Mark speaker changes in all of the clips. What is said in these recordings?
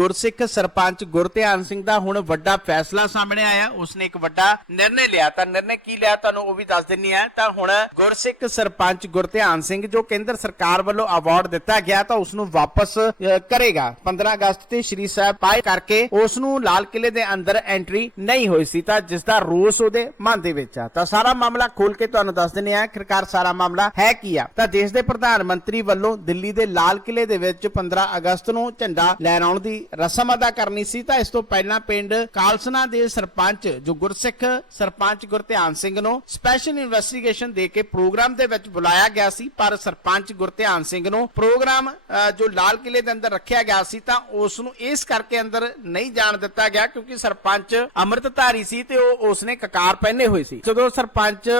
Speaker 1: ਗੁਰਸਿੱਖ ਸਰਪੰਚ ਗੁਰਧਿਆਨ ਸਿੰਘ ਦਾ ਹੁਣ ਵੱਡਾ ਫੈਸਲਾ ਸਾਹਮਣੇ ਆਇਆ। ਉਸਨੇ ਇੱਕ ਵੱਡਾ ਨਿਰਣੇ ਲਿਆ। ਤਾਂ ਨਿਰਣੇ ਕੀ ਲਿਆ ਤੁਹਾਨੂੰ ਉਹ ਵੀ ਦੱਸ ਦਿੰਨੀ ਆ। ਤਾਂ ਹੁਣ ਗੁਰਸਿੱਖ ਸਰਪੰਚ ਗੁਰਧਿਆਨ ਸਿੰਘ ਜੋ ਕੇਂਦਰ ਸਰਕਾਰ ਵੱਲੋਂ ਅਵਾਰਡ ਦਿੱਤਾ ਗਿਆ, ਤਾਂ ਉਸ ਨੂੰ ਵਾਪਸ ਕਰੇਗਾ। 15 ਅਗਸਤ ਤੇ ਸ਼੍ਰੀ ਸਾਹਿਬ ਪਾਏ ਕਰਕੇ ਉਸ ਨੂੰ ਲਾਲ ਕਿਲੇ ਦੇ ਅੰਦਰ ਐਂਟਰੀ ਨਹੀਂ ਹੋਈ ਸੀ, ਤਾਂ ਜਿਸ ਦਾ ਰੋਸ ਉਹਦੇ ਮਨ ਦੇ ਵਿੱਚ ਆ। ਤਾਂ ਸਾਰਾ ਮਾਮਲਾ ਖੋਲ ਕੇ ਤੁਹਾਨੂੰ ਦੱਸ ਦਿੰਨੇ ਆ, ਆਖਿਰਕਾਰ ਸਾਰਾ ਮਾਮਲਾ ਹੈ ਕੀ ਆ। ਤਾਂ ਦੇਸ਼ ਦੇ ਪ੍ਰਧਾਨ ਮੰਤਰੀ ਵੱਲੋਂ ਦਿੱਲੀ ਦੇ ਲਾਲ ਕਿਲੇ ਦੇ ਵਿੱਚ 15 ਅਗਸਤ ਨੂੰ ਝੰਡਾ ਲਹਿਰਾਉਣ ਦੀ ਰਸਮ ਅਦਾ ਕਰਨੀ ਸੀ, ਤਾਂ ਇਸ ਤੋਂ ਪਹਿਲਾਂ ਪਿੰਡ ਕਾਲਸਨਾ ਦੇ ਸਰਪੰਚ ਜੋ ਗੁਰਸਿੱਖ ਸਰਪੰਚ ਗੁਰਧਿਆਨ ਸਿੰਘ ਨੂੰ ਸਪੈਸ਼ਲ ਇਨਵੈਸਟੀਗੇਸ਼ਨ ਦੇ ਕੇ ਪ੍ਰੋਗਰਾਮ ਦੇ ਵਿੱਚ ਬੁਲਾਇਆ ਗਿਆ ਸੀ, ਪਰ ਸਰਪੰਚ ਗੁਰਧਿਆਨ ਸਿੰਘ ਨੂੰ ਪ੍ਰੋਗਰਾਮ ਜੋ ਲਾਲ ਕਿਲੇ ਦੇ ਅੰਦਰ ਰੱਖਿਆ ਗਿਆ ਸੀ, ਤਾਂ ਉਸ ਨੂੰ ਇਸ ਕਰਕੇ ਅੰਦਰ ਨਹੀਂ ਜਾਣ ਦਿੱਤਾ ਗਿਆ, ਕਿਉਂਕਿ ਸਰਪੰਚ ਅੰਮ੍ਰਿਤਧਾਰੀ ਸੀ ਤੇ ਉਹ ਉਸਨੇ ਕਕਾਰ ਪਹਿਨੇ ਹੋਏ ਸੀ। ਜਦੋਂ ਸਰਪੰਚ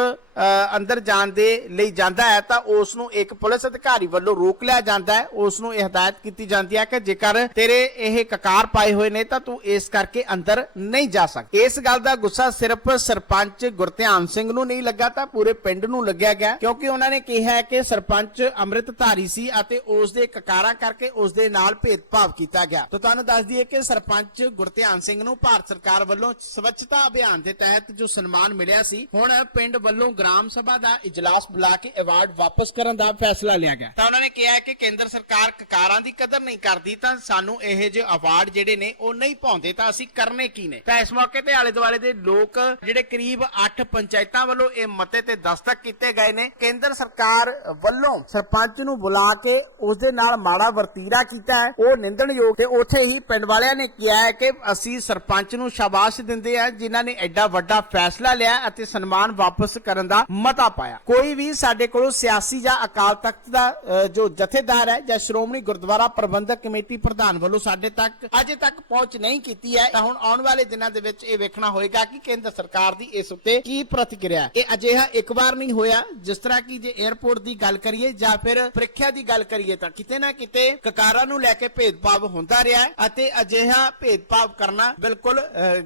Speaker 1: ਅੰਦਰ ਜਾਣ ਦੇ ਲਈ ਜਾਂਦਾ ਹੈ, ਤਾਂ ਉਸ ਨੂੰ ਇੱਕ ਪੁਲਿਸ ਅਧਿਕਾਰੀ ਵੱਲੋਂ ਰੋਕ ਲਿਆ ਜਾਂਦਾ ਹੈ। ਉਸ ਨੂੰ ਇਹ ਹਦਾਇਤ ਕੀਤੀ ਜਾਂਦੀ ਹੈ ਕਿ ਜੇਕਰ ਤੇਰੇ ਇਹ ਕਕਾਰ ਪਾਏ ਹੋਏ ਨੇ, ਤਾਂ ਤੂੰ ਇਸ ਕਰਕੇ ਅੰਦਰ ਨਹੀਂ ਜਾ ਸਕਦਾ। ਇਸ ਗੱਲ ਦਾ ਗੁੱਸਾ ਸਿਰਫ ਸਰਪੰਚ ਗੁਰਧਿਆਨ ਸਿੰਘ ਨੂੰ ਨਹੀਂ ਲੱਗਾ, ਤਾਂ ਪੂਰੇ ਪਿੰਡ ਨੂੰ ਲੱਗਿਆ ਗਿਆ, ਕਿਉਂਕਿ ਉਹਨਾਂ ਨੇ ਕਿਹਾ ਕਿ ਸਰਪੰਚ ਅੰਮ੍ਰਿਤਧਾਰੀ ਸੀ ਅਤੇ ਉਸ ਦੇ ਕਕਾਰਾਂ ਕਰਕੇ ਉਸ ਦੇ ਨਾਲ ਭੇਦਭਾਵ ਕੀਤਾ ਗਿਆ। ਤਾਂ ਤੁਹਾਨੂੰ ਦੱਸ ਦਈਏ ਕਿ ਸਰਪੰਚ ਗੁਰਧਿਆਨ ਸਿੰਘ ਨੂੰ ਭਾਰਤ ਸਰਕਾਰ ਵੱਲੋਂ ਸਵੱਛਤਾ ਅਭਿਆਨ ਦੇ ਤਹਿਤ ਜੋ ਸਨਮਾਨ ਮਿਲਿਆ ਸੀ, ਹੁਣ ਪਿੰਡ ਵੱਲੋਂ ਗ੍ਰਾਮ ਸਭਾ ਦਾ ਇਜਲਾਸ ਬੁਲਾ ਕੇ ਅਵਾਰਡ ਵਾਪਸ ਕਰਨ ਦਾ ਫੈਸਲਾ ਲਿਆ ਗਿਆ। ਤਾਂ ਉਹਨਾਂ ਨੇ ਕਿਹਾ ਕਿ ਕੇਂਦਰ ਸਰਕਾਰ ਕਕਾਰਾਂ ਦੀ ਕਦਰ ਨਹੀਂ ਕਰਦੀ, ਤਾਂ ਸਾਨੂੰ ਇਹ ਜਿਹੇ ਅਵਾਰਡ ਜਿਹੜੇ ਨੇ, ਉਹ ਨਹੀਂ ਪਾਉਂਦੇ, ਤਾਂ ਅਸੀਂ ਕਰਨੇ ਕੀ ਨੇ? ਤਾਂ ਇਸ ਮੌਕੇ ਤੇ ਆਲੇ ਦੁਆਲੇ ਦੇ ਲੋਕ, ਜਿਹੜੇ ਕਰੀਬ 8 ਪੰਚਾਇਤਾਂ ਵੱਲੋਂ ਇਹ ਮਤੇ ਤੇ ਦਸਤਕ ਕੀਤੇ ਗਏ ਨੇ, ਕੇਂਦਰ ਸਰਕਾਰ ਵੱਲੋਂ ਸਰਪੰਚ ਨੂੰ ਬੁਲਾ ਕੇ ਉਸ ਦੇ ਨਾਲ ਮਾੜਾ ਵਰਤੀਰਾ ਕੀਤਾ ਹੈ। ਉਹ ਨਿੰਦਣਯੋਗ ਤੇ ਉੱਥੇ ਹੀ ਪਿੰਡ ਵਾਲਿਆਂ ਨੇ ਕਿਹਾ ਹੈ ਕਿ ਅਸੀਂ ਸਰਪੰਚ ਨੂੰ ਸ਼ਾਬਾਸ਼ ਦਿੰਦੇ ਹਾਂ, ਜਿਨ੍ਹਾਂ ਨੇ ਐਡਾ ਵੱਡਾ ਫੈਸਲਾ ਲਿਆ ਅਤੇ ਸਨਮਾਨ ਵਾਪਸ ਕਰਨ ਦਾ ਮਤਾ ਪਾਇਆ। ਕੋਈ ਵੀ ਸਾਡੇ ਕੋਲੋਂ ਸਿਆਸੀ ਜਾਂ ਅਕਾਲ ਤਖਤ ਦਾ ਜੋ ਜਥੇਦਾਰ ਹੈ ਜਾਂ ਸ਼੍ਰੋਮਣੀ ਗੁਰਦੁਆਰਾ ਪ੍ਰਬੰਧਕ ਕਮੇਟੀ ਪ੍ਰਧਾਨ ਵੱਲੋਂ ਸਾਡੇ ਤੱਕ, ਅਜੇ ਤੱਕ ਪਹੁੰਚ ਨਹੀਂ ਕੀਤੀ ਹੈ, ਤਾਂ ਹੁਣ ਆਉਣ ਵਾਲੇ ਦਿਨਾਂ ਦੇ ਵਿੱਚ ਇਹ ਵੇਖਣਾ ਹੋਏਗਾ ਕਿ ਕੇਂਦਰ ਸਰਕਾਰ ਦੀ ਇਸ ਉੱਤੇ ਕੀ ਪ੍ਰਤੀਕਿਰਿਆ ਇਹ ਅਜਿਹਾ ਇੱਕ ਵਾਰ ਨਹੀਂ ਹੋਇਆ, ਜਿਸ ਤਰ੍ਹਾਂ ਕਿ ਜੇ 에ਅਰਪੋਰਟ ਦੀ ਗੱਲ ਕਰੀਏ ਜਾਂ ਫਿਰ ਪ੍ਰੀਖਿਆ ਦੀ ਗੱਲ ਕਰੀਏ ਤਾਂ ਕਿਤੇ ਨਾ ਕਿਤੇ ਕਕਾਰਾਂ ਨੂੰ ਲੈ ਕੇ ਭੇਦਭਾਵ ਹੁੰਦਾ ਰਿਹਾ ਅਤੇ ਅਜਿਹਾ ਭੇਦਭਾਵ ਕਰਨਾ ਬਿਲਕੁਲ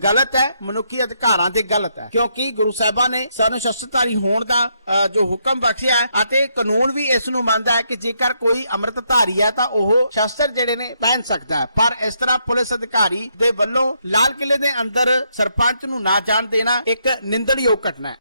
Speaker 1: ਗਲਤ ਹੈ, ਮਨੁੱਖੀ ਅਧਿਕਾਰਾਂ ਦੇ ਗਲਤ ਹੈ। ਕਿਉਂਕਿ ਗੁਰੂ ਸਾਹਿਬਾਂ ਨੇ ਸਾਨੂੰ ਸ਼ਸਤਰਧਾਰੀ ਹੋਣ ਦਾ ਜੋ ਹੁਕਮ ਬਖਸ਼ਿਆ ਹੈ ਅਤੇ ਕਾਨੂੰਨ ਵੀ ਇਸ ਨੂੰ ਮੰਨਦਾ ਹੈ ਕਿ ਜੇਕਰ ਕੋਈ ਅੰਮ੍ਰਿਤਧਾਰੀ ਹੈ ਤਾਂ ਉਹ ਸ਼ਸਤਰ ਜਿਹੜੇ ਨੇ ਪਹਿਨ ਸਕਦਾ ਹੈ। ਪਰ ਇਸ ਤਰ੍ਹਾਂ ਪੁਲਿਸ ਅਧਿਕਾਰੀ ਦੇ ਵੱਲੋਂ ਲਾਲ ਕਿਲੇ ਦੇ ਅੰਦਰ ਸਰਪੰਚ ਨੂੰ ਨਾ ਜਾਣ ਦੇਣਾ ਇੱਕ ਨਿੰਦਣਯੋਗ ਘਟਨਾ ਹੈ।